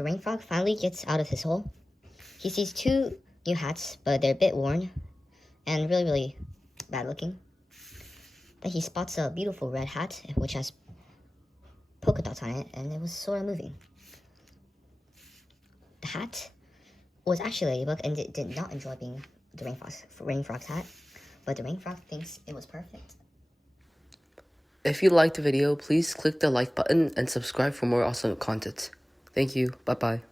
The rain frog finally gets out of his hole. He sees two new hats, but they're a bit worn and really, really bad looking. Then he spots a beautiful red hat, which has polka dots on it, and it was sort of moving. The hat was actually a ladybug and it did not enjoy being the Rain Frog's hat, but the Rain Frog thinks it was perfect. If you liked the video, please click the like button and subscribe for more awesome content. Thank you. Bye-bye.